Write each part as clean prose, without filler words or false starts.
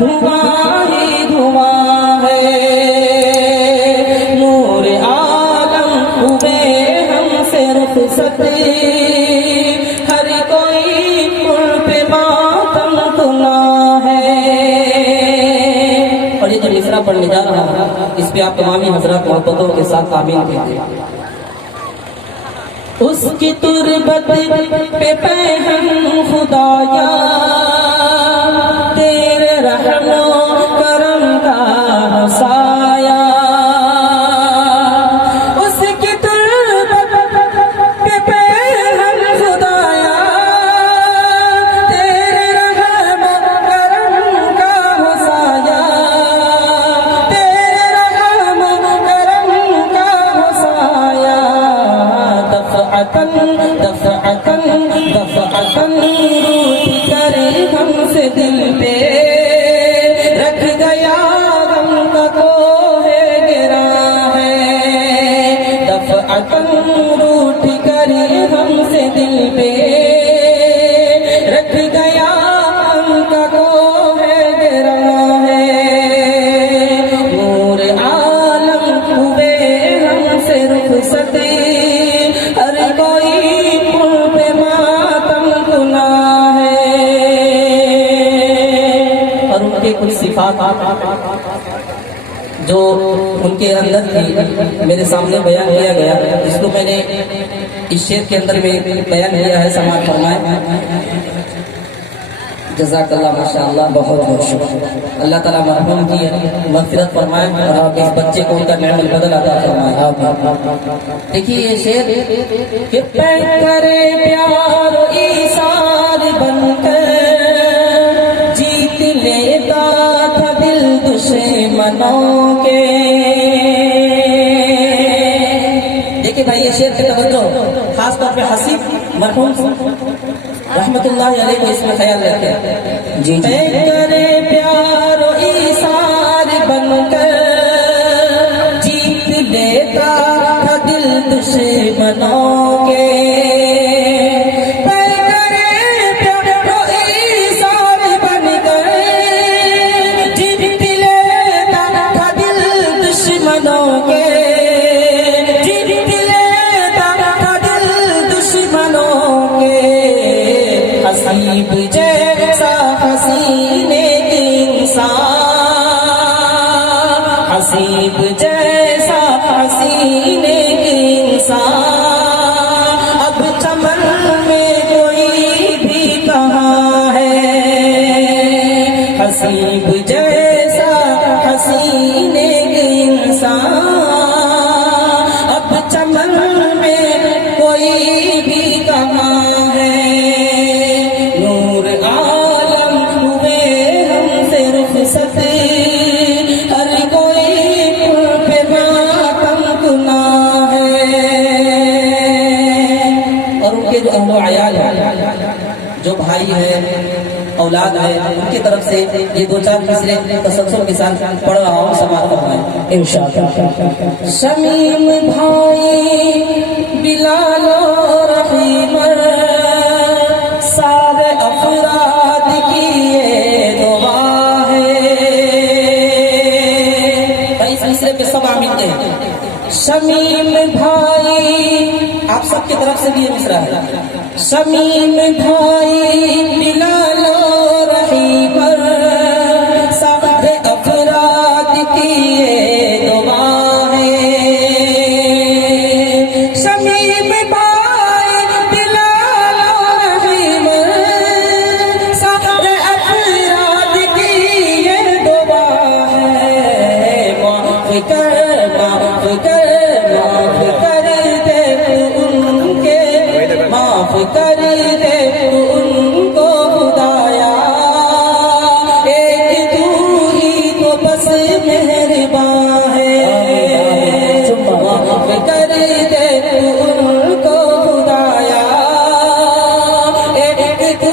धुआं ही धुआं है। नूर आलम हुए हमसे रुखसत, हर कोई पुल पे मातम तुला है। और ये जो मिसरा पढ़ने जा रहा हूँ, इस पे आप तमामी हजरत मोहब्बतों के साथ आमीन कहते। उसकी तुरबत पे पैहम खुदाया, तेरे रहमो करम का साया। उसकी तुरबत पे पैहम खुदाया, तेरे रहमो करम का साया। तेरे रहमो करम का साया। दफ़अतन दफ़अतन दफ़अतन रूठ कर हमसे दिल पे रख गया गम का कोहे गिरा है। दफ़अतन रूठ कर हमसे दिल पे रख गया गम का कोहे गिरा है। नूर आलम हुए हमसे रुखसत, हर कोई पुल पे मातम गुना है। और उनके कुछ सिफात जो उनके अंदर थी मेरे सामने बयान किया गया, जिसको मैंने इस शेर के अंदर में बयान किया है। समाज फरमाए जज़ाकल्लाह माशाअल्लाह, बहुत बहुत शुक्र। अल्लाह ताला मरहूम की मग़फ़िरत फरमाए और आप इस बच्चे को उनका नेमल बदल अता फरमाए। देखिए ये शेर कि करे प्यार ईसार बनकर जीत लेता था दिल दुश्मनों के। देखिए भाई ये शेर की तवज्जो खास तौर पे हसीब मरहूम रहमतुल्लाह अलैह को इसमें ख्याल रखते हैं। जी करे प्यार ईसार बनकर जीत लेता था दिल दुश्मनों के। करे प्यार ईसार बनकर जीत लेता था दिल दुश्मनों के। जीत लेता था दिल दुश्मनों के। हसीब जैसा हसीने इंसान, हसीब जैसा हसीने इंसान अब चमन में कोई भी कहाँ है। हसीब जैसा हसीने इंसान अब चमन में कोई भी कहाँ है। हर कोई पुल पे मातम गुना है। और उनके जो अहलो अयाल है, जो भाई है, औलाद है, उनकी तरफ से ये दो चार मिसरे तसल्सल के साथ पढ़ रहा हूँ। समाप्त फरमाएं इंशाअल्लाह। शमीम भाई बिलाल और रहीम सारे अफराद की ये दुआ है। इस मिसरे पे सब आमीन कहें। शमीम भाई, आप सबकी तरफ से भी ये मिसरा है। शमीम भाई बिलाल और रहीम सारे अफराद की ये दुआ है। शमीम भाई बिलाल और रहीम सारे अफराद की ये दुआ है। माफ कर माफ कर माफ कर दे तू उनके, माफ कर दे तू उनको खुदाया। एक तू ही तो बस मेहरबान है। माफ कर दे तू उनको खुदाया। एक तू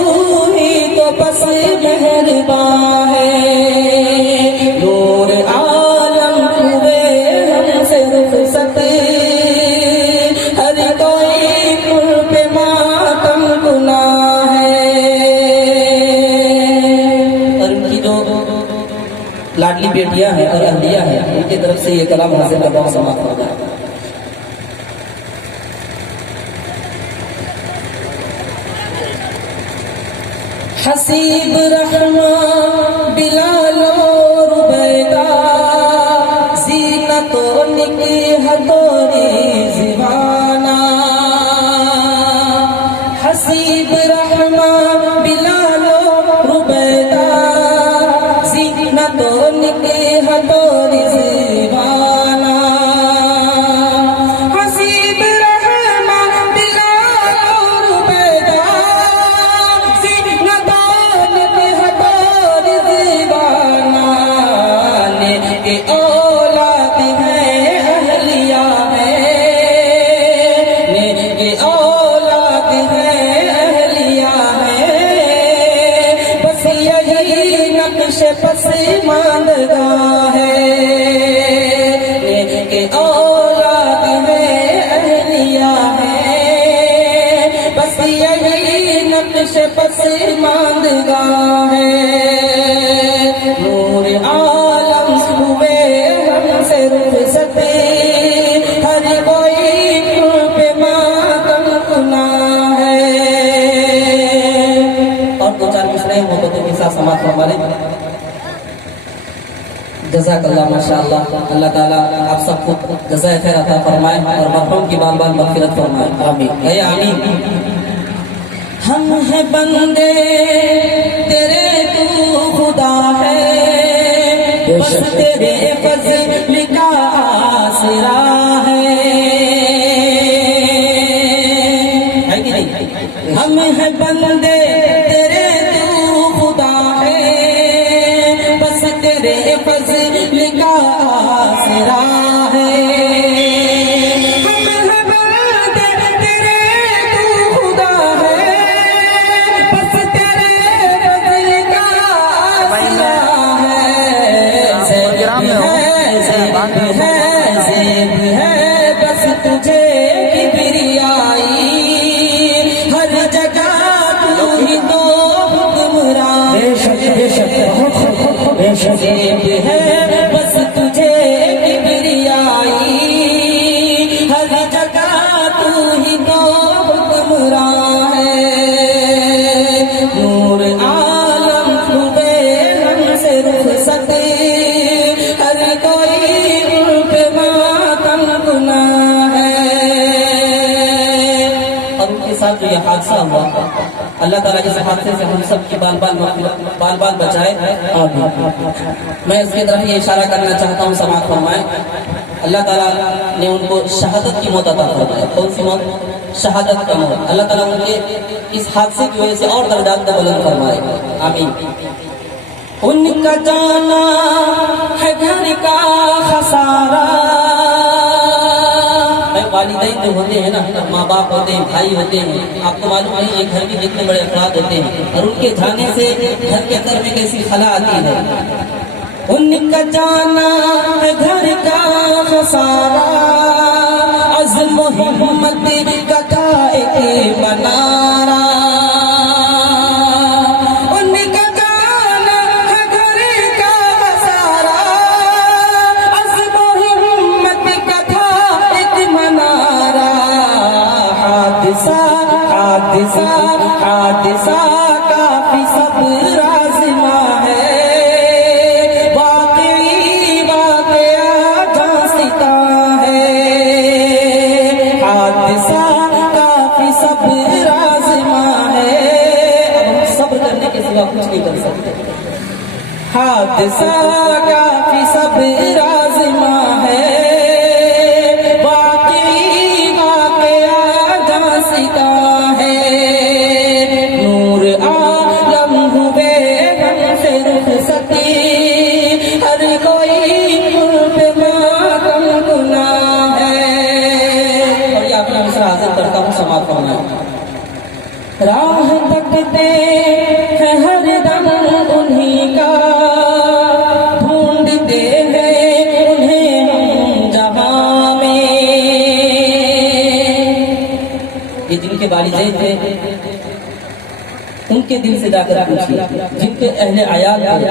ही तो बस मेहरबान है। नूर आलम हुए हमसे रुखसत, हर कोई पुल पे मातम गुना है। और उनकी जो लाडली बेटियां हैं और अहलिया हैं, उनकी तरफ से ये कलाम हासिल का बहुत समाप्त हो गया। हसीब रहमा बिलाल और रुबैदा ज़ीनत निकी हथौड़ी ज़िवाना। हसीब रहमा बिलाल और रुबैदा ज़ीनत निकी हथौड़ी ज़िवाना। हसीब रहमा बिलाल और रुबैदा ज़ीनत निकी हथौड़ी ज़िवाना। के औलाद है अहलिया है, के औलाद है अहलिया है, बस यही नक्श पसमानदा है। के औलाद है अहलिया है, बस यही नक्श पसमानदा है। नूर आलम हुए हमसे रुखसते, हर कोई पे मातम गुना है। और दो चार मिसरे मोहब्बतों के साथ समाप्त हमारे। जज़ाकल्लाह माशाअल्लाह। अल्लाह ताला आप सबको जज़ाए खैर अता फरमाए और मरहूम की बाल बाल मग़फ़िरत फरमाए। आमीन आमीन। हम हैं बंदे तेरे, तू खुदा है, बस तेरे फज़ल का आसरा है कि नहीं? हम हैं बंदे तेरे, तू खुदा है, बस तेरे फज़ल का आसरा है। तुझे किबरियाई हर जगह तू ही तो हुक्मरान है, बस तुझे किबरियाई हर जगह तू ही तो हुक्मरान है। नूर आलम हुए हमसे रुखसते, हर कोई पे मातम गुना है। और उनके साथ जो ये हादसा हुआ, अल्लाह ताला इस हादसे से हम सब की बाल बाल बचाए। मैं इसकी तरफ ये इशारा करना चाहता हूँ, समाअत फरमाए। अल्लाह ताला ने उनको शहादत की मौत अता फरमाई। कौन सी मौत? शहादत का मौत। अल्लाह ताला उनके इस हादसे की वजह से और दर्जात को बुलंद फरमाए। आमीन। उनका जाना है घर का खसारा। वालिदैन जो होते हैं ना, माँ बाप होते हैं, भाई होते हैं, आपको मालूम नहीं ये घर में कितने बड़े अफराद होते हैं, और उनके जाने से घर के अंदर में कैसी खला आती है। उनका जाना है घर का खसारा, अज़्म हिम्मत का था एक बनारा। उनका जाना है घर का खसारा, अज़्म हिम्मत का था एक मनारा। हादिसा हादिसा हादिसा काफी सब राज़िमा है, वाक़ई वाक़या झांसीता है। हादिसा काफी सब राज़िमा है, अब हम सब्र करने के सिवा कुछ नहीं कर सकते। हादिसा काफी सब राज़िमा है, वाक़ई वाक़या झांसीता है। नूर आलम हुए हमसे रुखसते, हर कोई पे मातम गुना है। और ये अपना मिसरा हासिल करता हूँ, समाप्त होना। राह तकते हैं हर दम उन्हीं का, ढूंढते हैं उन्हें हम जहां में। ये जिनके वालिदैन थे, उनके दिल से जाकर पूछिए, जिनके अहले आयात थे।